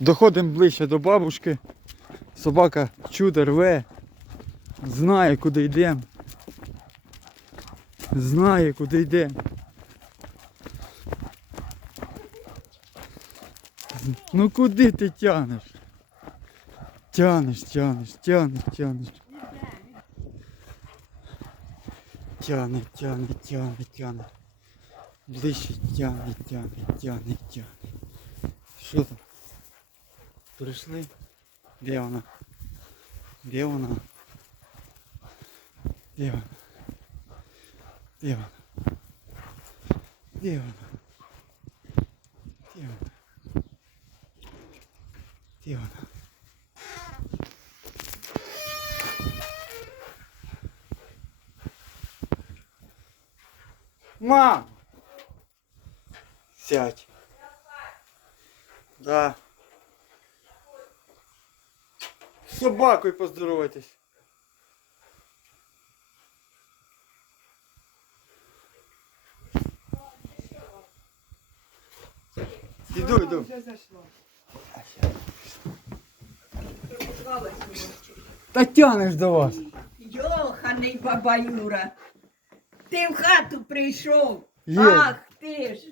Доходимо ближче до бабушки. Собака чудо рве. Знає, куди йдемо. Знає, куди йдемо. Ну куди ти тянеш? Тянеш, тянеш, тянеш, тянеш. Тяне, тяне, тяне, тяне. Ближче тяне, тяне, тяне, тяне. Що там? Прийшли? Де вона? Де вона? Де вона? Де вона? Де вона? Де вона? Де вона? Мам! Сядь. Да. С собакой поздоровайтесь. Иду, иду. Та тянеш до вас. Йоханий баба Юра. Ти в хату прийшов. Є. Ах ти ж.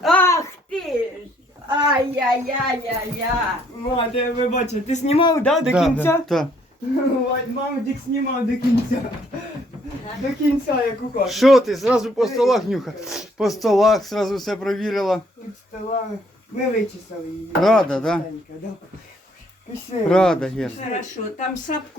Ах ти ж. Ай-яй-яй-яй-яй. Ма, ти, ви бачите, ти знімав, да, до Да, кінця? Да, да. Ой, Мама, дік знімав до кінця. До кінця, як у хаті. Що ти? Зразу по столах нюха. По столах сразу все провірила. Від стола. Ми вичесали її. Рада, да? Чистенька, да? Пішли. Рада, Гер. Хорошо, там сапку